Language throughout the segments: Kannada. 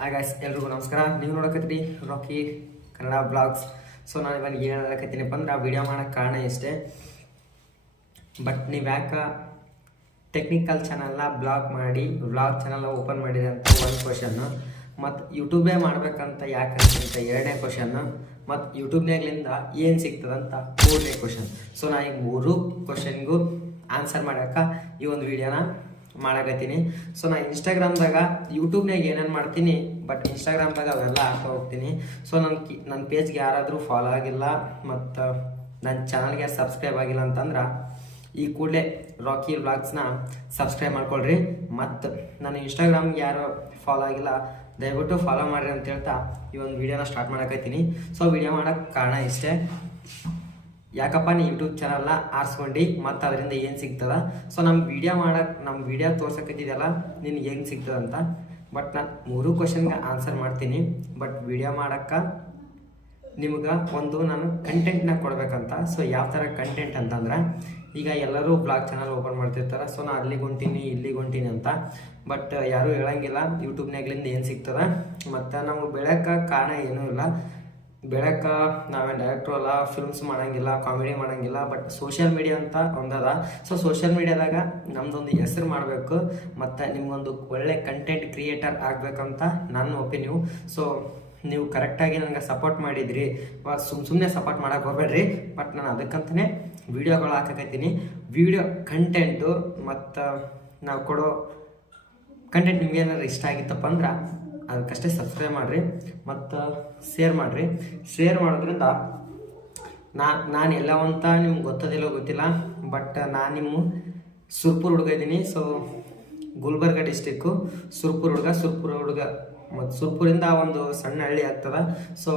ಹಾಯ್ ಗೈಸ್, ಎಲ್ರಿಗೂ ನಮಸ್ಕಾರ. ನೀವು ನೋಡಕತ್ತೀರಿ ರಾಕಿ ಕನ್ನಡ ಬ್ಲಾಗ್ಸ್. ಸೊ ನಾನು ಇವಾಗ ಏನು ಹೇಳಕತ್ತೀನಿಪ್ಪ ಅಂದ್ರೆ ಆ ವಿಡಿಯೋ ಮಾಡೋಕ್ಕೆ ಕಾರಣ ಇಷ್ಟೇ. ಬಟ್ ನೀವು ಯಾಕೆ ಟೆಕ್ನಿಕಲ್ ಚಾನಲ್ನ ಬ್ಲಾಗ್ ಮಾಡಿ ವ್ಲಾಗ್ ಚಾನಲ್ನ ಓಪನ್ ಮಾಡಿದೆ ಅಂತ ಒಂದು ಕ್ವಶನ್ನು, ಮತ್ತು ಯೂಟ್ಯೂಬೇ ಮಾಡ್ಬೇಕಂತ ಯಾಕೆ ಅಂತ ಎರಡನೇ ಕ್ವಶನ್ನು, ಮತ್ತು ಯೂಟ್ಯೂಬ್ನಾಗ್ಲಿಂದ ಏನು ಸಿಗ್ತದಂತ ಮೂರನೇ ಕ್ವಶನ್. ಸೊ ನಾನು ಈ ಮೂರು ಕ್ವಶನ್ಗೂ ಆನ್ಸರ್ ಮಾಡೋಕೆ ಈ ಒಂದು ವಿಡಿಯೋನ ಮಾಡಕತ್ತೀನಿ. ಸೊ ನಾನು ಇನ್ಸ್ಟಾಗ್ರಾಮ್ದಾಗ ಯೂಟ್ಯೂಬ್ನಾಗ ಏನೇನು ಮಾಡ್ತೀನಿ, ಬಟ್ ಇನ್ಸ್ಟಾಗ್ರಾಮ್ದಾಗ ಅವೆಲ್ಲ ಹಾಕಿ ಹೋಗ್ತೀನಿ. ಸೊ ನನ್ನ ಪೇಜ್ಗೆ ಯಾರಾದರೂ ಫಾಲೋ ಆಗಿಲ್ಲ ಮತ್ತು ನನ್ನ ಚಾನಲ್ಗೆ ಸಬ್ಸ್ಕ್ರೈಬ್ ಆಗಿಲ್ಲ ಅಂತಂದ್ರೆ ಈ ಕೂಡಲೇ ರಾಕಿ ವ್ಲಾಗ್ಸ್ನ ಸಬ್ಸ್ಕ್ರೈಬ್ ಮಾಡ್ಕೊಳ್ರಿ. ಮತ್ತು ನನ್ನ ಇನ್ಸ್ಟಾಗ್ರಾಮ್ಗೆ ಯಾರು ಫಾಲೋ ಆಗಿಲ್ಲ ದಯವಿಟ್ಟು ಫಾಲೋ ಮಾಡಿರಿ ಅಂತ ಹೇಳ್ತಾ ಈ ಒಂದು ವಿಡಿಯೋನ ಸ್ಟಾರ್ಟ್ ಮಾಡಕತ್ತೀನಿ. ಸೊ ವಿಡಿಯೋ ಮಾಡೋಕ್ಕೆ ಕಾರಣ ಇಷ್ಟೇ. ಯಾಕಪ್ಪ ನೀ ಯೂಟ್ಯೂಬ್ ಚಾನಲ್ನ ಆರಿಸ್ಕೊಂಡು ಮತ್ತು ಅದರಿಂದ ಏನು ಸಿಗ್ತದ, ಸೊ ನಮ್ಮ ವಿಡಿಯೋ ತೋರ್ಸಕತ್ತಿದೆಯಲ್ಲ ನಿನ್ಗೆ ಹೆಂಗೆ ಸಿಗ್ತದಂತ. ಬಟ್ ನಾನು ಮೂರು ಕ್ವಶನ್ಗೆ ಆನ್ಸರ್ ಮಾಡ್ತೀನಿ. ಬಟ್ ವಿಡಿಯೋ ಮಾಡೋಕ್ಕೆ ನಿಮ್ಗೆ ಒಂದು ನಾನು ಕಂಟೆಂಟ್ನ ಕೊಡಬೇಕಂತ. ಸೊ ಯಾವ ಥರ ಕಂಟೆಂಟ್ ಅಂತಂದ್ರೆ, ಈಗ ಎಲ್ಲರೂ ಬ್ಲಾಗ್ ಚಾನಲ್ ಓಪನ್ ಮಾಡ್ತಿರ್ತಾರೆ. ಸೊ ನಾನು ಅಲ್ಲಿಗೆ ಹೊಂಟೀನಿ ಇಲ್ಲಿಗೆ ಹೊಂಟೀನಿ ಅಂತ, ಬಟ್ ಯಾರೂ ಹೇಳಂಗಿಲ್ಲ ಯೂಟ್ಯೂಬ್ನಾಗ್ಲಿಂದ ಏನು ಸಿಗ್ತದೆ. ಮತ್ತು ನಮಗೆ ಬೆಳೆಯೋಕ್ಕೆ ಕಾರಣ ಏನೂ ಇಲ್ಲ. ಬೆಳಕ್ಕೆ ನಾವೇ ಡೈರೆಕ್ಟ್ರು ಅಲ್ಲ, ಫಿಲ್ಮ್ಸ್ ಮಾಡೋಂಗಿಲ್ಲ, ಕಾಮಿಡಿ ಮಾಡೋಂಗಿಲ್ಲ. ಬಟ್ ಸೋಷಿಯಲ್ ಮೀಡಿಯಾ ಅಂತ ಒಂದದ. ಸೊ ಸೋಷಿಯಲ್ ಮೀಡಿಯಾದಾಗ ನಮ್ಮದೊಂದು ಹೆಸರು ಮಾಡಬೇಕು ಮತ್ತು ನಿಮ್ಗೊಂದು ಒಳ್ಳೆ ಕಂಟೆಂಟ್ ಕ್ರಿಯೇಟರ್ ಆಗಬೇಕಂತ ನನ್ನ ಒಪಿನಿಯು. ಸೊ ನೀವು ಕರೆಕ್ಟಾಗಿ ನನಗೆ ಸಪೋರ್ಟ್ ಮಾಡಿದ್ರಿ. ಸುಮ್ಮನೆ ಸಪೋರ್ಟ್ ಮಾಡೋಕೆ ಹೋಗ್ಬೇಡ್ರಿ. ಬಟ್ ನಾನು ಅದಕ್ಕಂತಲೇ ವೀಡಿಯೋಗಳು ಹಾಕಕತ್ತೀನಿ. ವಿಡಿಯೋ ಕಂಟೆಂಟು ಮತ್ತು ನಾವು ಕೊಡೋ ಕಂಟೆಂಟ್ ನಿಮ್ಗೆ ಏನಾದ್ರು ಇಷ್ಟ ಆಗಿತ್ತಪ್ಪ ಅಂದ್ರೆ ಅದಕ್ಕಷ್ಟೇ ಸಬ್ಸ್ಕ್ರೈಬ್ ಮಾಡಿರಿ ಮತ್ತು ಶೇರ್ ಮಾಡಿರಿ. ಶೇರ್ ಮಾಡೋದ್ರಿಂದ ನಾನು ಎಲ್ಲವಂತ ನಿಮ್ಗೆ ಗೊತ್ತದಿಲ್ಲೋ ಗೊತ್ತಿಲ್ಲ, ಬಟ್ ನಾನು ನಿಮ್ಮ ಸುರ್ಪುರ್ ಹುಡುಗ ಇದ್ದೀನಿ. ಸೊ ಗುಲ್ಬರ್ಗ ಡಿಸ್ಟಿಕ್ಕು ಸುರ್ಪುರ್ ಹುಡುಗ ಮತ್ತು ಸುರ್ಪುರಿಂದ ಒಂದು ಸಣ್ಣ ಹಳ್ಳಿ ಆಗ್ತದೆ. ಸೊ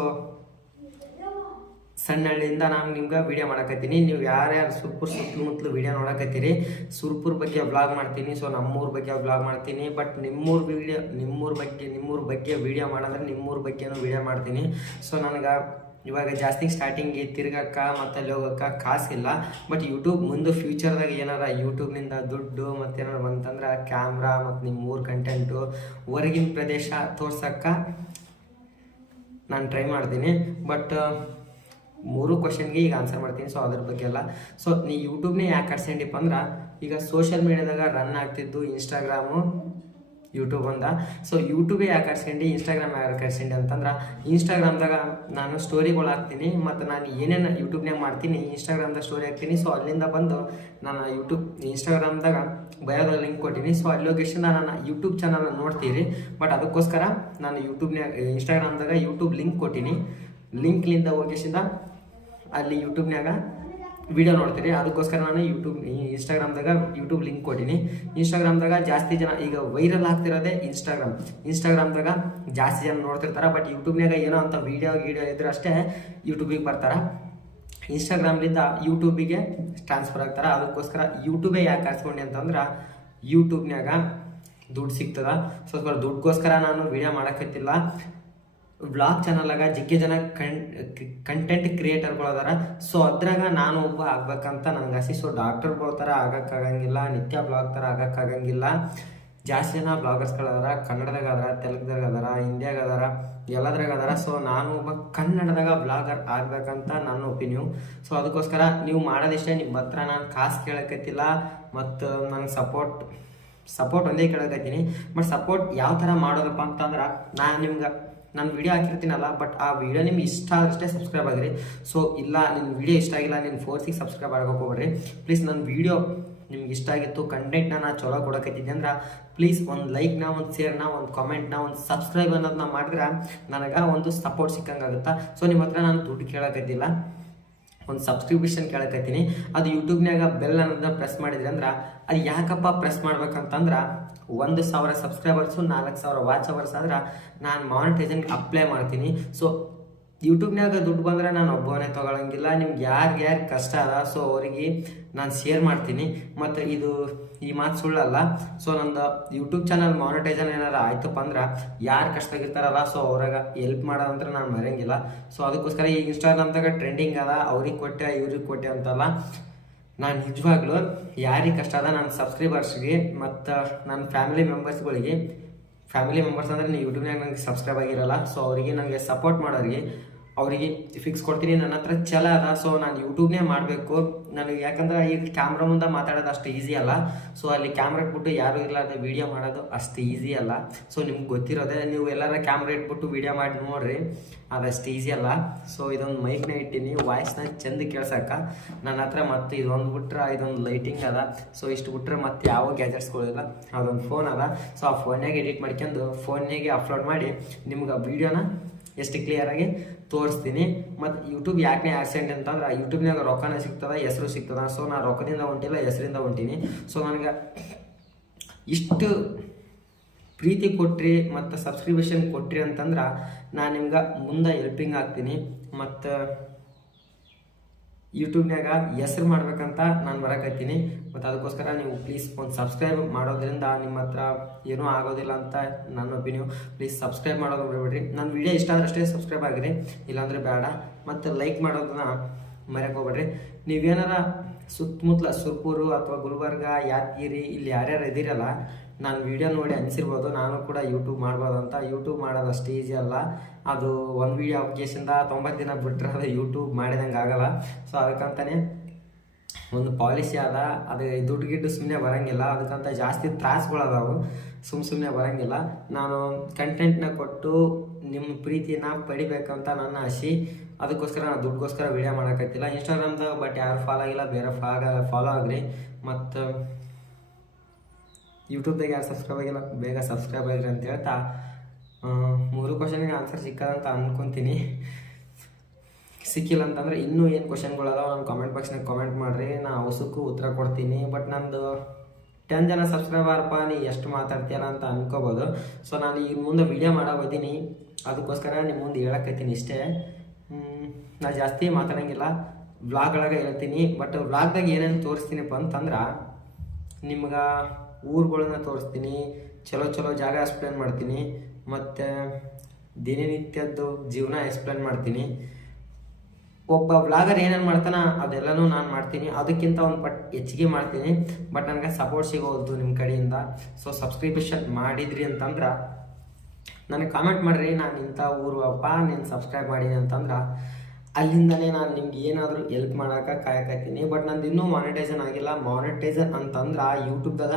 ಸಣ್ಣ ಹಳ್ಳಿಯಿಂದ ನಾನು ನಿಮ್ಗೆ ವೀಡಿಯೋ ಮಾಡಕತ್ತೀನಿ. ನೀವು ಯಾರ್ಯಾರು ಸುತ್ತಮುತ್ತಲು ವೀಡಿಯೋ ನೋಡಕತ್ತೀರಿ, ಸುರ್ಪುರ್ ಬಗ್ಗೆ ವ್ಲಾಗ್ ಮಾಡ್ತೀನಿ. ಸೊ ನಮ್ಮೂರ ಬಗ್ಗೆ ವ್ಲಾಗ್ ಮಾಡ್ತೀನಿ. ಬಟ್ ನಿಮ್ಮೂರ ಬಗ್ಗೆ ವೀಡಿಯೋ ಮಾಡಂದ್ರೆ ನಿಮ್ಮೂರ ಬಗ್ಗೆನೂ ವೀಡಿಯೋ ಮಾಡ್ತೀನಿ. ಸೊ ನನಗೆ ಇವಾಗ ಜಾಸ್ತಿ ಸ್ಟಾರ್ಟಿಂಗ್ ತಿರ್ಗಕ್ಕ ಮತ್ತು ಅಲ್ಲಿ ಹೋಗೋಕ್ಕೆ ಕಾಸಿಲ್ಲ. ಬಟ್ ಯೂಟ್ಯೂಬ್ ಮುಂದೆ ಫ್ಯೂಚರ್ದಾಗ ಏನಾರ ಯೂಟ್ಯೂಬ್ನಿಂದ ದುಡ್ಡು ಮತ್ತು ಏನಾರು ಬಂತಂದ್ರೆ ಕ್ಯಾಮ್ರಾ ಮತ್ತು ನಿಮ್ಮೂರ ಕಂಟೆಂಟು ಹೊರಗಿನ ಪ್ರದೇಶ ತೋರ್ಸೋಕ್ಕೆ ನಾನು ಟ್ರೈ ಮಾಡ್ತೀನಿ. ಬಟ್ ಮೂರು ಕ್ವಶನ್ಗೆ ಈಗ ಆನ್ಸರ್ ಮಾಡ್ತೀನಿ. ಸೊ ಅದ್ರ ಬಗ್ಗೆ ಎಲ್ಲ. ಸೊ ನೀ ಯೂಟ್ಯೂಬ್ನೇ ಯಾಕೆ ಕರ್ಸ್ಕೊಂಡಿಪ್ಪ ಅಂದ್ರೆ, ಈಗ ಸೋಷಿಯಲ್ ಮೀಡಿಯಾದಾಗ ರನ್ ಆಗ್ತಿದ್ದು ಇನ್ಸ್ಟಾಗ್ರಾಮು ಯೂಟ್ಯೂಬ್ ಅಂದ. ಸೊ ಯೂಟ್ಯೂಬೇ ಯಾಕೆ ಕರ್ಸ್ಕೊಂಡು ಇನ್ಸ್ಟಾಗ್ರಾಮ್ ಯಾರು ಕರ್ಸ್ಕೊಂಡು ಅಂತಂದ್ರೆ, ಇನ್ಸ್ಟಾಗ್ರಾಮ್ದಾಗ ನಾನು ಸ್ಟೋರಿಗಳು ಹಾಕ್ತೀನಿ ಮತ್ತು ನಾನು ಏನೇನು ಯೂಟ್ಯೂಬ್ನಾಗ ಮಾಡ್ತೀನಿ ಇನ್ಸ್ಟಾಗ್ರಾಮ್ದಾಗ ಸ್ಟೋರಿ ಹಾಕ್ತೀನಿ. ಸೊ ಅಲ್ಲಿಂದ ಬಂದು ನಾನು ಇನ್ಸ್ಟಾಗ್ರಾಮ್ದಾಗ ಬಯೋದ ಲಿಂಕ್ ಕೊಟ್ಟಿನಿ. ಸೊ ಅಲ್ಲಿ ಲೊಕೇಶನ್ ನಾನು ಯೂಟ್ಯೂಬ್ ಚಾನಲ್ನ ನೋಡ್ತೀರಿ. ಬಟ್ ಅದಕ್ಕೋಸ್ಕರ ನಾನು ಇನ್ಸ್ಟಾಗ್ರಾಮ್ದಾಗ ಯೂಟ್ಯೂಬ್ ಲಿಂಕ್ ಕೊಟ್ಟಿನಿ. ಲಿಂಕ್ಲಿಂದ ಹೋಗಿಸಿಂದ ಅಲ್ಲಿ ಯೂಟ್ಯೂಬ್ನಾಗ ವಿಡಿಯೋ ನೋಡ್ತೀರಿ. ಅದಕ್ಕೋಸ್ಕರ ನಾನು ಇನ್ಸ್ಟಾಗ್ರಾಮ್ದಾಗ ಯೂಟ್ಯೂಬ್ ಲಿಂಕ್ ಕೊಟ್ಟಿನಿ. ಇನ್ಸ್ಟಾಗ್ರಾಮ್ದಾಗ ಜಾಸ್ತಿ ಜನ ಈಗ ವೈರಲ್ ಆಗ್ತಿರೋದೇ ಇನ್ಸ್ಟಾಗ್ರಾಮ್ದಾಗ ಜಾಸ್ತಿ ಜನ ನೋಡ್ತಿರ್ತಾರೆ. ಬಟ್ ಯೂಟ್ಯೂಬ್ನಾಗ ಏನೋ ಅಂತ ವೀಡಿಯೋ ಇದ್ರೆ ಅಷ್ಟೇ ಯೂಟ್ಯೂಬಿಗೆ ಬರ್ತಾರೆ. ಇನ್ಸ್ಟಾಗ್ರಾಮ್ಲಿಂದ ಯೂಟ್ಯೂಬಿಗೆ ಟ್ರಾನ್ಸ್ಫರ್ ಆಗ್ತಾರೆ. ಅದಕ್ಕೋಸ್ಕರ ಯೂಟ್ಯೂಬೇ ಯಾಕೆ ಹಾಕ್ಸ್ಕೊಂಡೆ ಅಂತಂದ್ರೆ, ಯೂಟ್ಯೂಬ್ನಾಗ ದುಡ್ಡು ಸಿಗ್ತದ. ಸೊ ದುಡ್ಡುಗೋಸ್ಕರ ನಾನು ವೀಡಿಯೋ ಮಾಡೋಕ್ಕತ್ತಿಲ್ಲ. ವ್ಲಾಗ್ ಚಾನಲ್ಲಾಗ ಜಿಗ್ಗೆ ಜನ ಕಂಟೆಂಟ್ ಕ್ರಿಯೇಟರ್ಗಳು ಅದಾರ. ಸೊ ಅದ್ರಾಗ ನಾನು ಒಬ್ಬ ಆಗ್ಬೇಕಂತ ನನಗೆ ಆಸೆ. ಸೊ ಡಾಕ್ಟರ್ಗಳ ಥರ ಆಗೋಕ್ಕಾಗಂಗಿಲ್ಲ, ನಿತ್ಯ ಬ್ಲಾಗ್ ಥರ ಆಗೋಕ್ಕಾಗಂಗಿಲ್ಲ. ಜಾಸ್ತಿ ಜನ ಬ್ಲಾಗರ್ಸ್ಗಳದಾರ, ಕನ್ನಡದಾಗ ಅದಾರ, ತೆಲುಗುದಾಗ ಅದಾರ, ಹಿಂದಿಯಾಗ ಅದಾರ, ಎಲ್ಲದ್ರಾಗ ಅದಾರ. ಸೊ ನಾನು ಒಬ್ಬ ಕನ್ನಡದಾಗ ಬ್ಲಾಗರ್ ಆಗ್ಬೇಕಂತ ನನ್ನ ಒಪಿನಿಯನ್. ಸೊ ಅದಕ್ಕೋಸ್ಕರ ನೀವು ಮಾಡೋದಿಷ್ಟೇ. ನಿಮ್ಮ ಹತ್ರ ನಾನು ಕಾಸು ಕೇಳಕತ್ತಿಲ್ಲ ಮತ್ತು ನನಗೆ ಸಪೋರ್ಟ್ ಒಂದೇ ಕೇಳಕತ್ತೀನಿ. ಬಟ್ ಸಪೋರ್ಟ್ ಯಾವ ಥರ ಮಾಡೋದಪ್ಪ ಅಂತಂದ್ರೆ, ನಾನು ವಿಡಿಯೋ ಹಾಕಿರ್ತೀನಲ್ಲ, ಬಟ್ ಆ ವಿಡಿಯೋ ನಿಮ್ಗೆ ಇಷ್ಟ ಆದಷ್ಟೇ ಸಬ್ಸ್ಕ್ರೈಬ್ ಆಗಿರಿ. ಸೊ ಇಲ್ಲ ನಿನ್ನ ವಿಡಿಯೋ ಇಷ್ಟ ಆಗಿಲ್ಲ, ನೀನು ಫೋರ್ಸಿಗೆ ಸಬ್ಸ್ಕ್ರೈಬ್ ಆಗೋಕೆ ಹೋಗ್ಬೇಡ್ರಿ. ಪ್ಲೀಸ್ ನನ್ನ ವಿಡಿಯೋ ನಿಮ್ಗೆ ಇಷ್ಟ ಆಗಿತ್ತು, ಕಂಟೆಂಟ್ನ ನಾನು ಚಲೋ ಕೊಡೋಕತ್ತಿದ್ದೆ ಅಂದ್ರೆ ಪ್ಲೀಸ್ ಒಂದು ಲೈಕ್ನ, ಒಂದು ಶೇರ್ನ, ಒಂದು ಕಾಮೆಂಟ್ನ, ಒಂದು ಸಬ್ಸ್ಕ್ರೈಬ್ ಅನ್ನೋದನ್ನ ಮಾಡಿದ್ರೆ ನನಗೆ ಒಂದು ಸಪೋರ್ಟ್ ಸಿಕ್ಕಂಗಾಗುತ್ತೆ. ಸೊ ನಿಮ್ಮ ಹತ್ರ ನಾನು ದುಡ್ಡು ಕೇಳೋಕತ್ತಿಲ್ಲ, ಒಂದು ಸಬ್ಸ್ಕ್ರಿಪ್ಷನ್ ಕೇಳಕತ್ತೀನಿ. ಅದು ಯೂಟ್ಯೂಬ್ನಾಗ ಬೆಲ್ ಅನ್ನೋದನ್ನ ಪ್ರೆಸ್ ಮಾಡಿದ್ರಿ ಅಂದ್ರೆ, ಅದು ಯಾಕಪ್ಪ ಪ್ರೆಸ್ ಮಾಡ್ಬೇಕಂತಂದ್ರೆ, 1,000 ಸಬ್ಸ್ಕ್ರೈಬರ್ಸು 4,000 ವಾಚ್ ಅವರ್ಸ್ ಆದ್ರೆ ನಾನು ಮಾನಿಟೈಸೇಷನ್ಗೆ ಅಪ್ಲೈ ಮಾಡ್ತೀನಿ. ಸೊ ಯೂಟ್ಯೂಬ್ನಾಗ ದುಡ್ಡು ಬಂದರೆ ನಾನು ಒಬ್ಬನೇ ತೊಗೊಳಂಗಿಲ್ಲ. ನಿಮ್ಗೆ ಯಾರು ಕಷ್ಟ ಅದ, ಸೊ ಅವರಿಗೆ ನಾನು ಶೇರ್ ಮಾಡ್ತೀನಿ. ಮತ್ತು ಈ ಮಾತು ಸುಳ್ಳಲ್ಲ. ಸೊ ನಂದು ಯೂಟ್ಯೂಬ್ ಚಾನಲ್ ಮಾನಿಟೈಸೇಷನ್ ಏನಾರು ಆಯ್ತಪ್ಪ ಅಂದ್ರೆ ಯಾರು ಕಷ್ಟದಾಗಿರ್ತಾರಲ್ಲ, ಸೊ ಅವ್ರಾಗ ಹೆಲ್ಪ್ ಮಾಡೋದಂದ್ರೆ ನಾನು ಮರೆಯಂಗಿಲ್ಲ. ಸೊ ಅದಕ್ಕೋಸ್ಕರ ಈ ಇನ್ಸ್ಟಾಗ್ರಾಮ್ದಾಗ ಟ್ರೆಂಡಿಂಗ್ ಅದ, ಅವ್ರಿಗೆ ಕೊಟ್ಟೆ ಇವ್ರಿಗೆ ಕೊಟ್ಟೆ ಅಂತಲ್ಲ. ನಾನು ನಿಜವಾಗ್ಲೂ ಯಾರಿಗೆ ಕಷ್ಟ ಅದ ನನ್ನ ಸಬ್ಸ್ಕ್ರೈಬರ್ಸ್ಗೆ ಮತ್ತು ನನ್ನ ಫ್ಯಾಮಿಲಿ ಮೆಂಬರ್ಸ್ಗಳಿಗೆ ಫ್ಯಾಮಿಲಿ ಮೆಂಬರ್ಸ್ ಅಂದರೆ ನೀವು ಯೂಟ್ಯೂಬ್ನಾಗ ನನಗೆ ಸಬ್ಸ್ಕ್ರೈಬ್ ಆಗಿರಲ್ಲ. ಸೊ ಅವರಿಗೆ ನನಗೆ ಸಪೋರ್ಟ್ ಮಾಡೋರಿಗೆ ಅವರಿಗೆ ಫಿಕ್ಸ್ ಕೊಡ್ತೀನಿ. ನನ್ನ ಹತ್ರ ಛಲ ಅದ. ಸೊ ನಾನು ಯೂಟ್ಯೂಬ್ನೇ ಮಾಡಬೇಕು ನನಗೆ, ಯಾಕಂದ್ರೆ ಈಗ ಕ್ಯಾಮ್ರಾ ಮುಂದೆ ಮಾತಾಡೋದು ಅಷ್ಟು ಈಸಿ ಅಲ್ಲ. ಸೊ ಅಲ್ಲಿ ಕ್ಯಾಮ್ರಾ ಇಟ್ಬಿಟ್ಟು ಯಾರು ಇರಲಾರ್ದೆ ವೀಡಿಯೋ ಮಾಡೋದು ಅಷ್ಟು ಈಸಿ ಅಲ್ಲ. ಸೊ ನಿಮ್ಗೆ ಗೊತ್ತಿರೋದೆ, ನೀವು ಎಲ್ಲರ ಕ್ಯಾಮ್ರಾ ಇಟ್ಬಿಟ್ಟು ವೀಡಿಯೋ ಮಾಡಿ ನೋಡ್ರಿ, ಅದಷ್ಟು ಈಸಿ ಅಲ್ಲ. ಸೊ ಇದೊಂದು ಮೈಕ್ನ ಇಟ್ಟೀನಿ, ವಾಯ್ಸ್ನ ಚೆಂದ ಕೇಳ್ಸಕ್ಕ. ನನ್ನ ಹತ್ರ ಮತ್ತೆ ಇದೊಂದು ಬಿಟ್ರೆ ಇದೊಂದು ಲೈಟಿಂಗ್ ಅದ. ಸೊ ಇಷ್ಟು ಬಿಟ್ರೆ ಮತ್ತೆ ಯಾವ ಗ್ಯಾಜೆಟ್ಸ್ಗಳಿಲ್ಲ. ಅದೊಂದು ಫೋನ್ ಅದ. ಸೊ ಆ ಫೋನ್ಯಾಗೆ ಎಡಿಟ್ ಮಾಡ್ಕೊಂಡು ಫೋನ್ಯಾಗೆ ಅಪ್ಲೋಡ್ ಮಾಡಿ ನಿಮ್ಗೆ ಆ ವೀಡಿಯೋನ ಎಷ್ಟು ಕ್ಲಿಯರಾಗಿ ತೋರಿಸ್ತೀನಿ. ಮತ್ತು ಯೂಟ್ಯೂಬ್ ಯಾಕೆ ಆಕ್ಸಿಡೆಂಟ್ ಅಂತಂದ್ರೆ ಯೂಟ್ಯೂಬ್ನಾಗ ರೊಕ್ಕನೇ ಸಿಗ್ತದೆ, ಹೆಸರು ಸಿಗ್ತದೆ. ಸೊ ನಾನು ರೊಕ್ಕದಿಂದ ಹೊಂಟಿಲ್ಲ, ಹೆಸರಿಂದ ಹೊಂಟೀನಿ. ಸೊ ನನಗೆ ಇಷ್ಟು ಪ್ರೀತಿ ಕೊಟ್ರಿ ಮತ್ತು ಸಬ್ಸ್ಕ್ರಿಪ್ಷನ್ ಕೊಟ್ರಿ ಅಂತಂದ್ರೆ ನಾನು ನಿಮ್ಗೆ ಮುಂದೆ ಹೆಲ್ಪಿಂಗ್ ಆಗ್ತೀನಿ. ಮತ್ತು ಯೂಟ್ಯೂಬ್ನಾಗ ಹೆಸರು ಮಾಡ್ಬೇಕಂತ ನಾನು ಬರಕತ್ತೀನಿ. ಮತ್ತು ಅದಕ್ಕೋಸ್ಕರ ನೀವು ಪ್ಲೀಸ್ ಒಂದು ಸಬ್ಸ್ಕ್ರೈಬ್ ಮಾಡೋದ್ರಿಂದ ನಿಮ್ಮ ಹತ್ರ ಏನೂ ಆಗೋದಿಲ್ಲ ಅಂತ ನನ್ನ ಒಪಿನಿಯನ್. ಪ್ಲೀಸ್ ಸಬ್ಸ್ಕ್ರೈಬ್ ಮಾಡೋದು ಬಿಡಬೇಡ್ರಿ. ನನ್ನ ವಿಡಿಯೋ ಇಷ್ಟ ಆದ್ರೆ ಅಷ್ಟೇ ಸಬ್ಸ್ಕ್ರೈಬ್ ಆಗಿರಿ, ಇಲ್ಲಾಂದರೆ ಬೇಡ. ಮತ್ತು ಲೈಕ್ ಮಾಡೋದನ್ನ ಮರೆಯೋಕೆ ಹೋಗ್ಬೇಡ್ರಿ. ನೀವೇನಾರ ಸುತ್ತಮುತ್ತಲ ಸುರ್ಪುರು ಅಥವಾ ಗುಲ್ಬರ್ಗ, ಯಾದಗಿರಿ ಇಲ್ಲಿ ಯಾರ್ಯಾರು ಇದ್ದೀರಲ್ಲ, ನಾನು ವಿಡಿಯೋ ನೋಡಿ ಅನಿಸಿರ್ಬೋದು ನಾನು ಕೂಡ ಯೂಟ್ಯೂಬ್ ಮಾಡ್ಬೋದು ಅಂತ. ಯೂಟ್ಯೂಬ್ ಮಾಡೋದು ಅಷ್ಟು ಈಸಿ ಅಲ್ಲ. ಅದು ಒಂದು ವೀಡಿಯೋ ಅಪ್ಲಿಕೇಶನ್ದ 90 ದಿನ ಬಿಟ್ಟರೆ ಅದು ಯೂಟ್ಯೂಬ್ ಮಾಡಿದಂಗೆ ಆಗಲ್ಲ. ಸೊ ಅದಕ್ಕಂತಲೇ ಒಂದು ಪಾಲಿಸಿ ಅದ. ಅದು ದುಡ್ಡು ಗಿಡ್ಡು ಸುಮ್ಮನೆ ಬರೋಂಗಿಲ್ಲ. ಅದಕ್ಕಂತ ಜಾಸ್ತಿ ತ್ರಾಸಗಳದಾವು, ಸುಮ್ಮನೆ ಬರೋಂಗಿಲ್ಲ. ನಾನು ಕಂಟೆಂಟ್ನ ಕೊಟ್ಟು ನಿಮ್ಮ ಪ್ರೀತಿನ ಪಡಿಬೇಕಂತ ನನ್ನ ಆಸೆ. ಅದಕ್ಕೋಸ್ಕರ ನಾನು ದುಡ್ಡುಗೋಸ್ಕರ ವೀಡಿಯೋ ಮಾಡೋಕ್ಕತ್ತಿಲ್ಲ. ಇನ್ಸ್ಟಾಗ್ರಾಮ್ದಾಗ ಬಟ್ ಯಾರು ಫಾಲೋ ಆಗಿಲ್ಲ, ಬೇರೆ ಫಾಲೋ ಆಗ್ರಿ. ಮತ್ತು ಯೂಟ್ಯೂಬ್ದಾಗ ಯಾರು ಸಬ್ಸ್ಕ್ರೈಬ್ ಆಗಿಲ್ಲ, ಬೇಗ ಸಬ್ಸ್ಕ್ರೈಬ್ ಆಗಿರಿ ಅಂತ ಹೇಳ್ತಾ 3 ಕ್ವಶನ್ಗೆ ಆನ್ಸರ್ ಸಿಕ್ಕದಂತ ಅಂದ್ಕೊತೀನಿ. ಸಿಕ್ಕಿಲ್ಲ ಅಂತಂದರೆ ಇನ್ನೂ ಏನು ಕ್ವಶನ್ಗಳದಾವ ನಾನು ಕಾಮೆಂಟ್ ಬಾಕ್ಸ್ನಾಗ ಕಾಮೆಂಟ್ ಮಾಡಿರಿ, ನಾ ಅವಸಕ್ಕೂ ಉತ್ತರ ಕೊಡ್ತೀನಿ. ಬಟ್ ನಂದು 10 ಜನ ಸಬ್ಸ್ಕ್ರೈಬರ್ಪ್ಪ, ನೀ ಎಷ್ಟು ಮಾತಾಡ್ತೀಯಲ್ಲ ಅಂತ ಅನ್ಕೋಬೋದು. ಸೊ ನಾನು ಈಗ ಮುಂದೆ ವೀಡಿಯೋ ಮಾಡೋದೀನಿ, ಅದಕ್ಕೋಸ್ಕರ ನಿಮ್ಮ ಮುಂದೆ ಹೇಳಕತ್ತೀನಿ ಇಷ್ಟೇ. ನಾ ಜಾಸ್ತಿ ಮಾತಾಡೋಂಗಿಲ್ಲ, ವ್ಲಾಗ್ಗಳಾಗ ಹೇಳ್ತೀನಿ. ಬಟ್ ವ್ಲಾಗ್ದಾಗ ಏನೇನು ತೋರಿಸ್ತೀನಪ್ಪ ಅಂತಂದ್ರೆ ನಿಮ್ಗೆ ಊರುಗಳನ್ನ ತೋರಿಸ್ತೀನಿ, ಚಲೋ ಜಾಗ ಎಕ್ಸ್ಪ್ಲೇನ್ ಮಾಡ್ತೀನಿ. ಮತ್ತು ದಿನನಿತ್ಯದ್ದು ಜೀವನ ಎಕ್ಸ್ಪ್ಲೇನ್ ಮಾಡ್ತೀನಿ. ಒಬ್ಬ ವ್ಲಾಗರ್ ಏನೇನು ಮಾಡ್ತಾನೆ ಅದೆಲ್ಲನೂ ನಾನು ಮಾಡ್ತೀನಿ, ಅದಕ್ಕಿಂತ ಒಂದು ಪಟ್ಟು ಹೆಚ್ಚಿಗೆ ಮಾಡ್ತೀನಿ. ಬಟ್ ನನಗೆ ಸಪೋರ್ಟ್ ಸಿಗೋದು ನಿಮ್ಮ ಕಡೆಯಿಂದ. ಸೊ ಸಬ್ಸ್ಕ್ರಿಪ್ಷನ್ ಮಾಡಿದ್ರಿ ಅಂತಂದ್ರೆ ನನಗೆ ಕಾಮೆಂಟ್ ಮಾಡಿರಿ, ನಾನು ಇಂಥ ಊರು ಅಪ್ಪ ನೀನು ಸಬ್ಸ್ಕ್ರೈಬ್ ಮಾಡೀನಿ ಅಂತಂದ್ರೆ ಅಲ್ಲಿಂದನೇ ನಾನು ನಿಮ್ಗೆ ಏನಾದರೂ ಹೆಲ್ಪ್ ಮಾಡೋಕೆ ಕಾಯಕತ್ತೀನಿ. ಬಟ್ ನಂದು ಇನ್ನೂ ಮಾನಿಟೈಸನ್ ಆಗಿಲ್ಲ. ಮಾನಿಟೈಸನ್ ಅಂತಂದ್ರೆ ಯೂಟ್ಯೂಬ್ದಾಗ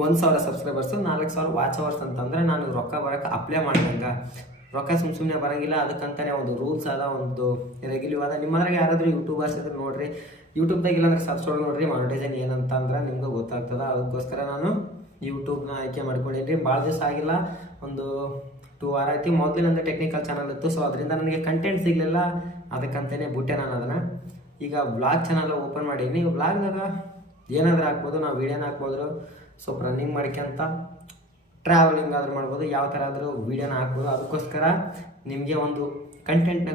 1,000 ಸಬ್ಸ್ಕ್ರೈಬರ್ಸು 4,000 ವಾಚ್ ಅವರ್ಸ್ ಅಂತಂದರೆ ನಾನು ರೊಕ್ಕ ಬರೋಕೆ ಅಪ್ಲೈ ಮಾಡಿದಂಗೆ. ರೊಕ್ಕ ಸುಮ್ಮನೆ ಬರೋಂಗಿಲ್ಲ. ಅದಕ್ಕಂತಲೇ ಒಂದು ರೂಲ್ಸ್ ಅದ, ಒಂದು ರೆಗ್ಯುಲರ್ ಅದ. ನಿಮ್ಮದ್ರಾಗ ಯಾರಾದರೂ ಯೂಟ್ಯೂಬರ್ಸ್ ಇದ್ರೆ ನೋಡಿರಿ, ಯೂಟ್ಯೂಬ್ದಾಗ ಇಲ್ಲಾಂದ್ರೆ ಸಬ್ಸ್ಕ್ರೈಬ್ ನೋಡಿರಿ, ಮಾನಿಟೈಸನ್ ಏನಂತ ಅಂದ್ರೆ ನಿಮ್ಗೆ ಗೊತ್ತಾಗ್ತದೆ. ಅದಕ್ಕೋಸ್ಕರ ನಾನು ಯೂಟ್ಯೂಬ್ನ ಆಯ್ಕೆ ಮಾಡ್ಕೊಂಡಿದ್ರಿ. ಭಾಳ ದಿವಸ ಆಗಿಲ್ಲ, ಒಂದು 2 ವಾರ ಆಯ್ತು. ಮೊದಲು ನಂದು ಟೆಕ್ನಿಕಲ್ ಚಾನಲ್ ಇತ್ತು. ಸೊ ಅದರಿಂದ ನನಗೆ ಕಂಟೆಂಟ್ ಸಿಗಲಿಲ್ಲ, ಅದಕ್ಕಂತಲೇ ಬಿಟ್ಟೆ ನಾನು ಅದನ್ನು. ಈಗ ವ್ಲಾಗ್ ಚಾನಲ್ ಓಪನ್ ಮಾಡೀನಿ. ವ್ಲಾಗ್ದಾಗ ಏನಾದರೂ ಹಾಕ್ಬೋದು, ನಾವು ವೀಡಿಯೋನ ಹಾಕ್ಬೋದು. ಸ್ವಲ್ಪ ರನ್ನಿಂಗ್ ಮಾಡ್ಕೊಂತ ಟ್ರಾವೆಲಿಂಗ್ ಆದರೂ ಮಾಡ್ಬೋದು, ಯಾವ ಥರ ಆದರೂ ವೀಡಿಯೋನ ಹಾಕ್ಬೋದು. ಅದಕ್ಕೋಸ್ಕರ ನಿಮಗೆ ಒಂದು ಕಂಟೆಂಟ್ನ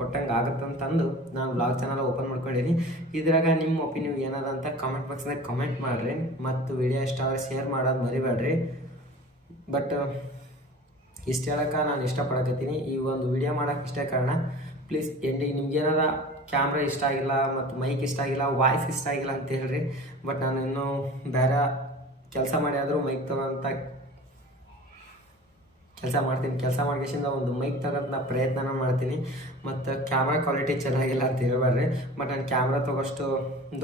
ಕೊಟ್ಟಂಗೆ ಆಗುತ್ತಂತಂದು ನಾನು ವ್ಲಾಗ್ ಚಾನಲ್ ಓಪನ್ ಮಾಡ್ಕೊಂಡಿದ್ದೀನಿ. ಇದ್ರಾಗ ನಿಮ್ಮ ಒಪಿನಿಯನ್ ಏನದ ಅಂತ ಕಾಮೆಂಟ್ ಬಾಕ್ಸ್ನಾಗ ಕಮೆಂಟ್ ಮಾಡಿರಿ. ಮತ್ತು ವೀಡಿಯೋ ಇಷ್ಟ ಆದರೆ ಶೇರ್ ಮಾಡೋದು ಮರಿಬೇಡ್ರಿ. ಬಟ್ ಇಷ್ಟು ಹೇಳೋಕೆ ನಾನು ಇಷ್ಟಪಡಕತ್ತೀನಿ. ಈ ಒಂದು ವಿಡಿಯೋ ಮಾಡೋಕ್ಕೆ ಇಷ್ಟೇ ಕಾರಣ. ಪ್ಲೀಸ್ ಎಂಡಿಗೆ ನಿಮ್ಗೆ ಏನಾರ ಕ್ಯಾಮ್ರಾ ಇಷ್ಟ ಆಗಿಲ್ಲ ಮತ್ತು ಮೈಕ್ ಇಷ್ಟ ಆಗಿಲ್ಲ, ವಾಯ್ಸ್ ಇಷ್ಟ ಆಗಿಲ್ಲ ಅಂತ ಹೇಳ್ರಿ. ಬಟ್ ನಾನು ಇನ್ನೂ ಬೇರೆ ಕೆಲಸ ಮಾಡಿ ಆದರೂ ಮೈಕ್ ತಗೋಂಥ ಕೆಲಸ ಮಾಡ್ತೀನಿ. ಕೆಲಸ ಮಾಡ್ಕೇಶಿಂದ ಒಂದು ಮೈಕ್ ತಗೋಂಥ ಪ್ರಯತ್ನ ಮಾಡ್ತೀನಿ. ಮತ್ತು ಕ್ಯಾಮ್ರಾ ಕ್ವಾಲಿಟಿ ಚೆನ್ನಾಗಿಲ್ಲ ಅಂತ ಹೇಳ್ಬೇಡ್ರಿ. ಬಟ್ ನಾನು ಕ್ಯಾಮ್ರಾ ತಗೋಷ್ಟು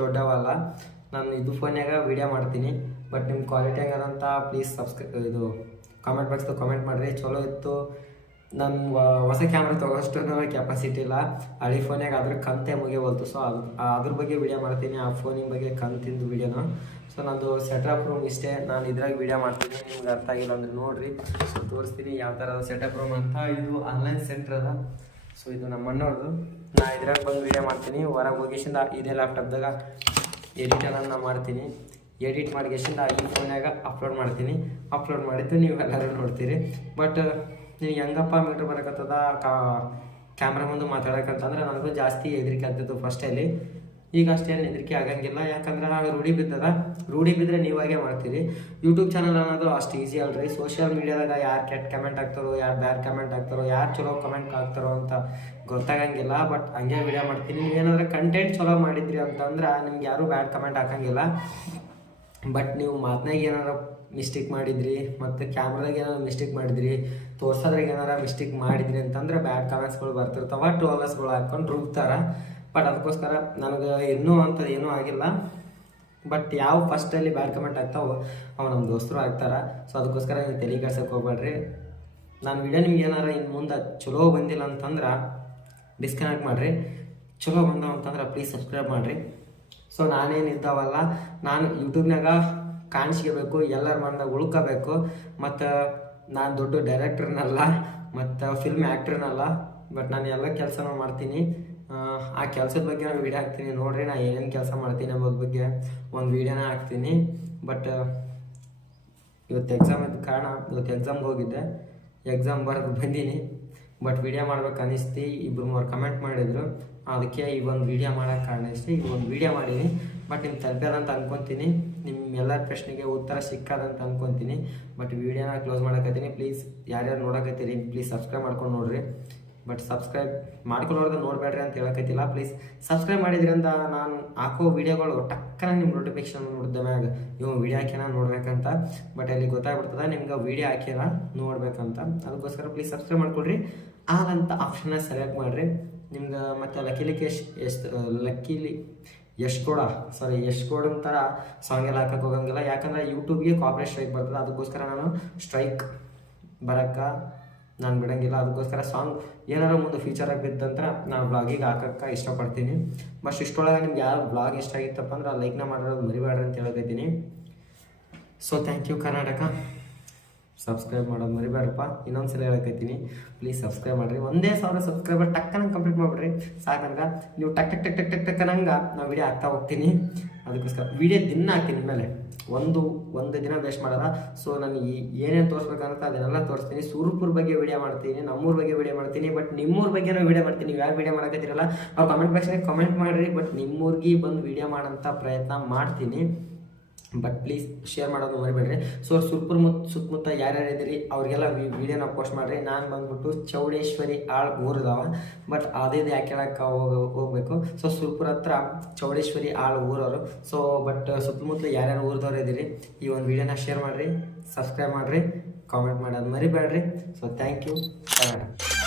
ದೊಡ್ಡವಲ್ಲ, ನಾನು ಇದು ಫೋನ್ಯಾಗ ವೀಡಿಯೋ ಮಾಡ್ತೀನಿ. ಬಟ್ ನಿಮ್ಮ ಕ್ವಾಲಿಟಿ ಹೆಂಗದಂತ ಪ್ಲೀಸ್ ಇದು ಕಾಮೆಂಟ್ ಬಾಕ್ಸ್ದು ಕಾಮೆಂಟ್ ಮಾಡಿರಿ. ಚಲೋ ಇತ್ತು. ನನ್ನ ಹೊಸ ಕ್ಯಾಮ್ರಾ ತೊಗೋಷ್ಟು ಕೆಪಾಸಿಟಿ ಇಲ್ಲ, ಹಳಿ ಫೋನ್ಯಾಗ ಅದ್ರ ಕಂತೆ ಮುಗಿಯವಲ್ತು. ಸೊ ಅದ್ರ ಬಗ್ಗೆ ವೀಡಿಯೋ ಮಾಡ್ತೀನಿ, ಆ ಫೋನಿನ ಬಗ್ಗೆ ಕಂತಿಂದು ವೀಡಿಯೋನ. ಸೊ ನಂದು ಸೆಟಪ್ ರೂಮ್ ಇಷ್ಟೇ, ನಾನು ಇದ್ರಾಗ ವೀಡಿಯೋ ಮಾಡ್ತೀನಿ. ನಿಮ್ಗೆ ಅರ್ಥ ಆಗಿಲ್ಲ ಅಂದರೆ ನೋಡಿರಿ, ಸೊ ತೋರಿಸ್ತೀನಿ ಯಾವ ಥರ ಸೆಟಪ್ ರೂಮ್ ಅಂತ. ಇದು ಆನ್ಲೈನ್ ಸೆಂಟ್ರ್ ಅದ. ಸೊ ಇದು ನಮ್ಮ ಅಣ್ಣವ್ರದ್ದು. ನಾ ಇದ್ರಾಗ ಬಂದು ವೀಡಿಯೋ ಮಾಡ್ತೀನಿ. ಹೊರಗೆ ಹೋಗಿಸಿಂದ ಇದೇ ಲ್ಯಾಪ್ಟಾಪ್ದಾಗ ಎಡಿಟನ್ನು ಮಾಡ್ತೀನಿ. ಎಡಿಟ್ ಮಾಡಿಗೆಸಿಂದ ಈ ಫೋನ್ಯಾಗ ಅಪ್ಲೋಡ್ ಮಾಡ್ತೀನಿ. ಅಪ್ಲೋಡ್ ಮಾಡಿದ್ದು ನೀವೆಲ್ಲರೂ ನೋಡ್ತೀರಿ. ಬಟ್ ನೀವು ಹೆಂಗಪ್ಪ ಮೀಟ್ರ್ ಬರೋಕತ್ತದ ಕ್ಯಾಮ್ರಾ ಮುಂದೆ ಮಾತಾಡೋಕ್ಕಂತಂದ್ರೆ ನನಗೂ ಜಾಸ್ತಿ ಹೆದರಿಕೆ ಆಗ್ತಿತ್ತು ಫಸ್ಟಲ್ಲಿ. ಈಗ ಅಷ್ಟೇನು ಹೆದರಿಕೆ ಆಗಂಗಿಲ್ಲ, ಯಾಕಂದ್ರೆ ರೂಢಿ ಬಿದ್ದರೆ ನೀವಾಗೇ ಮಾಡ್ತೀರಿ. ಯೂಟ್ಯೂಬ್ ಚಾನಲ್ ಅನ್ನೋದು ಅಷ್ಟು ಈಸಿ ಅಲ್ರಿ. ಸೋಷಿಯಲ್ ಮೀಡಿಯಾದಾಗ ಯಾರು ಕೆಟ್ಟ ಕಮೆಂಟ್ ಆಗ್ತಾರೋ, ಯಾರು ಬ್ಯಾಡ್ ಕಮೆಂಟ್ ಆಗ್ತಾರೋ, ಯಾರು ಚಲೋ ಕಮೆಂಟ್ ಆಗ್ತಾರೋ ಅಂತ ಗೊತ್ತಾಗಂಗಿಲ್ಲ. ಬಟ್ ಹಂಗೆ ವೀಡಿಯೋ ಮಾಡ್ತೀನಿ. ನೀವೇನಾದ್ರೆ ಕಂಟೆಂಟ್ ಚಲೋ ಮಾಡಿದ್ರಿ ಅಂತಂದ್ರೆ ನಿಮ್ಗೆ ಯಾರೂ ಬ್ಯಾಡ್ ಕಮೆಂಟ್ ಹಾಕಂಗಿಲ್ಲ. ಬಟ್ ನೀವು ಮಾತನಾಗ ಏನಾರ ಮಿಸ್ಟೇಕ್ ಮಾಡಿದ್ರಿ ಮತ್ತು ಕ್ಯಾಮ್ರಾದಾಗ ಏನಾರು ಮಿಸ್ಟೇಕ್ ಮಾಡಿದ್ರಿ, ತೋರ್ಸೋದ್ರಾಗ ಏನಾರ ಮಿಸ್ಟೇಕ್ ಮಾಡಿದ್ರಿ ಅಂತಂದ್ರೆ ಬ್ಯಾಡ್ ಕಮೆಂಟ್ಸ್ಗಳು ಬರ್ತಿರ್ತಾವ, ಟ್ರೋಲರ್ಸ್ಗಳು ಹಾಕ್ಕೊಂಡು ರುಬ್ತಾರೆ. ಬಟ್ ಅದಕ್ಕೋಸ್ಕರ ನನಗೆ ಇನ್ನೂ ಅಂಥದ್ದು ಏನೂ ಆಗಿಲ್ಲ. ಬಟ್ ಯಾವ ಫಸ್ಟಲ್ಲಿ ಬ್ಯಾಡ್ ಕಮೆಂಟ್ ಆಗ್ತಾವೋ ಅವು ನಮ್ಮ ದೋಸ್ತರು ಆಗ್ತಾರೆ. ಸೊ ಅದಕ್ಕೋಸ್ಕರ ನೀವು ತಲೆ ಕೆಡ್ಸಕ್ಕೆ ಹೋಗ್ಬೇಡ್ರಿ. ನಾನು ವಿಡಿಯೋ ನಿಮ್ಗೆ ಏನಾರ ಇನ್ನು ಮುಂದೆ ಚಲೋ ಬಂದಿಲ್ಲ ಅಂತಂದ್ರೆ ಡಿಸ್ಕನೆಕ್ಟ್ ಮಾಡಿರಿ, ಚಲೋ ಬಂದವು ಅಂತಂದ್ರೆ ಪ್ಲೀಸ್ ಸಬ್ಸ್ಕ್ರೈಬ್ ಮಾಡಿರಿ. ಸೊ ನಾನೇನು ಇದ್ದಾವಲ್ಲ, ನಾನು ಯೂಟ್ಯೂಬ್ನಾಗ ಕಾಣಿಸ್ಕೋಬೇಕು, ಎಲ್ಲರ ಮಂದಾಗ ಉಳ್ಕೋಬೇಕು. ಮತ್ತು ನಾನು ದೊಡ್ಡ ಡೈರೆಕ್ಟ್ರನ್ನಲ್ಲ ಮತ್ತು ಫಿಲ್ಮ್ ಆ್ಯಕ್ಟ್ರನ್ನಲ್ಲ, ಬಟ್ ನಾನು ಎಲ್ಲ ಕೆಲಸನೂ ಮಾಡ್ತೀನಿ. ಆ ಕೆಲಸದ ಬಗ್ಗೆ ನಾನು ವೀಡಿಯೋ ಹಾಕ್ತೀನಿ, ನೋಡಿರಿ ನಾನು ಏನೇನು ಕೆಲಸ ಮಾಡ್ತೀನಿ ಅನ್ನೋದ್ರ ಬಗ್ಗೆ ಒಂದು ವೀಡಿಯೋನ ಹಾಕ್ತೀನಿ. ಬಟ್ ಇವತ್ತು ಎಕ್ಸಾಮ್ ಇದ್ದ ಕಾರಣ ಇವತ್ತು ಎಕ್ಸಾಮ್ಗೆ ಹೋಗಿದ್ದೆ, ಎಕ್ಸಾಮ್ ಬರೆದು ಬಂದೀನಿ. ಬಟ್ ವೀಡಿಯೋ ಮಾಡ್ಬೇಕು ಅನ್ನಿಸ್ತು, 2-3 ಕಮೆಂಟ್ ಮಾಡಿದರು, ಅದಕ್ಕೆ ಈ ಒಂದು ವೀಡಿಯೋ ಮಾಡೋಕ್ಕೆ ಕಾರಣ ಇಷ್ಟೇ. ಈ ಒಂದು ವೀಡಿಯೋ ಮಾಡೀನಿ. ಬಟ್ ನಿಮ್ಗೆ ತಲುಪ್ಯದಂತ ಅನ್ಕೊತೀನಿ, ನಿಮ್ಮ ಎಲ್ಲರ ಪ್ರಶ್ನೆಗೆ ಉತ್ತರ ಸಿಕ್ಕದಂತ ಅನ್ಕೊತೀನಿ. ಬಟ್ ವೀಡಿಯೋನ ಕ್ಲೋಸ್ ಮಾಡಕತ್ತೀನಿ. ಪ್ಲೀಸ್ ಯಾರ್ಯಾರು ನೋಡಕತ್ತೀರಿ ಪ್ಲೀಸ್ ಸಬ್ಸ್ಕ್ರೈಬ್ ಮಾಡ್ಕೊಂಡು ನೋಡಿರಿ. ಬಟ್ ಸಬ್ಸ್ಕ್ರೈಬ್ ಮಾಡ್ಕೊಳ್ಳೋರ್ದು ನೋಡಬೇಡ್ರಿ ಅಂತ ಹೇಳಕತ್ತಿಲ್ಲ, ಪ್ಲೀಸ್ ಸಬ್ಸ್ಕ್ರೈಬ್ ಮಾಡಿದ್ರಿ ಅಂತ ನಾನು ಹಾಕೋ ವೀಡಿಯೋಗಳು ಟಕ್ಕನ ನಿಮ್ಮ ನೋಟಿಫಿಕೇಶನ್ ನೋಡಿದ ಮ್ಯಾಗ ಇವು ವೀಡಿಯೋ ಹಾಕ್ಯಾನ ನೋಡ್ಬೇಕಂತ. ಬಟ್ ಅಲ್ಲಿ ಗೊತ್ತಾಗ್ಬಿಡ್ತದೆ ನಿಮ್ಗೆ ವೀಡಿಯೋ ಹಾಕ್ಯಾನ ನೋಡ್ಬೇಕಂತ. ಅದಕ್ಕೋಸ್ಕರ ಪ್ಲೀಸ್ ಸಬ್ಸ್ಕ್ರೈಬ್ ಮಾಡ್ಕೊಳ್ರಿ. ಆದಂಥ ಆಪ್ಷನ್ನ ಸೆಲೆಕ್ಟ್ ಮಾಡಿರಿ. ನಿಮ್ಗೆ ಮತ್ತು ಲಕ್ಕಿಲಿ ಯಶ್ ಥರ ಸಾಂಗ್ ಎಲ್ಲ ಹಾಕಕ್ಕೆ ಹೋಗಂಗಿಲ್ಲ, ಯಾಕಂದ್ರೆ ಯೂಟ್ಯೂಬ್ಗೆ ಕಾಪರೇಟ್ ಸ್ಟ್ರೈಕ್ ಬರ್ತದೆ. ಅದಕ್ಕೋಸ್ಕರ ನಾನು ಸ್ಟ್ರೈಕ್ ಬರೋಕ್ಕೆ ನಾನು ಬಿಡೋಂಗಿಲ್ಲ. ಅದಕ್ಕೋಸ್ಕರ ಸಾಂಗ್ ಏನಾರು ಮುಂದೆ ಫ್ಯೂಚರಾಗಿ ಬಿದ್ದಂತ ನಾನು ಬ್ಲಾಗಿಗೆ ಹಾಕಕ್ಕೆ ಇಷ್ಟಪಡ್ತೀನಿ. ಬಟ್ ಇಷ್ಟೊಳಗೆ ನಿಮ್ಗೆ ಯಾವ ಬ್ಲಾಗ್ ಇಷ್ಟ ಆಗಿತ್ತಪ್ಪ ಅಂದ್ರೆ ಲೈಕ್ನ ಮಾಡಿರೋದು ಮರಿಬೇಡ್ರಿ ಅಂತ ಹೇಳ್ತಿದ್ದೀನಿ. So thank you Karnataka. Subscribe ಮಾಡೋದು ಮರಿಬೇಡ್ರಪ್ಪ, ಇನ್ನೊಂದ್ಸಲ ಹೇಳಕತ್ತೀನಿ, ಪ್ಲೀಸ್ ಸಬ್ಸ್ಕ್ರೈಬ್ ಮಾಡಿರಿ. 1,000 ಸಬ್ಸ್ಕ್ರೈಬರ್ ಟಕ್ಕನಂಗೆ ಕಂಪ್ಲೀಟ್ ಮಾಡಿಬಿಡ್ರಿ ಸಾಕು. ನನಗೆ ನೀವು ಟಕ್ ಟಕ್ ಟಕ್ ಟಕ್ ಟಕ್ ಟಕ್ಕನಂಗೆ ನಾನು ವೀಡಿಯೋ ಹಾಕ್ತಾ ಹೋಗ್ತೀನಿ. ಅದಕ್ಕೋಸ್ಕರ ವೀಡಿಯೋ ದಿನ ಹಾಕ್ತೀನಿ, ಮೇಲೆ ಒಂದು ದಿನ ವೇಸ್ಟ್ ಮಾಡಲ್ಲ. ಸೊ ನಾನು ಏನೇನು ತೋರಿಸ್ಬೇಕಂತ ಅದನ್ನೆಲ್ಲ ತೋರಿಸ್ತೀನಿ. ಸುರ್ಪುರ್ ಬಗ್ಗೆ ವೀಡಿಯೋ ಮಾಡ್ತೀನಿ, ನಮ್ಮೂರ ಬಗ್ಗೆ ವೀಡಿಯೋ ಮಾಡ್ತೀನಿ, ಬಟ್ ನಿಮ್ಮೂರ ಬಗ್ಗೆ ವೀಡಿಯೋ ಮಾಡ್ತೀನಿ. ನೀವು ಯಾರು ವೀಡಿಯೋ ಮಾಡಕತ್ತೀರಲ್ಲ ಅವ್ರು ಕಮೆಂಟ್ ಬಾಕ್ಸ್ನಾಗ ಕಮೆಂಟ್ ಮಾಡಿರಿ. ಬಟ್ ನಿಮ್ಮೂರಿಗೆ ಬಂದು ವೀಡಿಯೋ ಮಾಡೋಂಥ ಪ್ರಯತ್ನ ಮಾಡ್ತೀನಿ. ಬಟ್ ಪ್ಲೀಸ್ ಶೇರ್ ಮಾಡೋದು ಮರಿಬೇಡ್ರಿ. ಸೊ ಸುರ್ಪುರ್ ಸುತ್ತಮುತ್ತ ಯಾರ್ಯಾರು ಇದ್ದೀರಿ ಅವ್ರಿಗೆಲ್ಲ ವೀಡಿಯೋನ ಪೋಸ್ಟ್ ಮಾಡಿರಿ. ನಾನು ಬಂದ್ಬಿಟ್ಟು ಚೌಡೇಶ್ವರಿ ಆಳ್ ಊರಿದಾವ, ಬಟ್ ಅದೇ ಯಾಕೆ ಹೇಳಕ್ಕೆ ಹೋಗ್ಬೇಕು. ಸೊ ಸುರ್ಪುರ್ ಹತ್ರ ಚೌಡೇಶ್ವರಿ ಆಳ್ ಊರವರು. ಸೊ ಬಟ್ ಸುತ್ತಮುತ್ತ ಯಾರ್ಯಾರು ಊರಿದವ್ರು ಇದ್ದೀರಿ ಈ ಒಂದು ವೀಡಿಯೋನ ಶೇರ್ ಮಾಡಿರಿ, ಸಬ್ಸ್ಕ್ರೈಬ್ ಮಾಡಿರಿ, ಕಾಮೆಂಟ್ ಮಾಡೋದು ಮರಿಬೇಡ್ರಿ. So thank you Karnataka.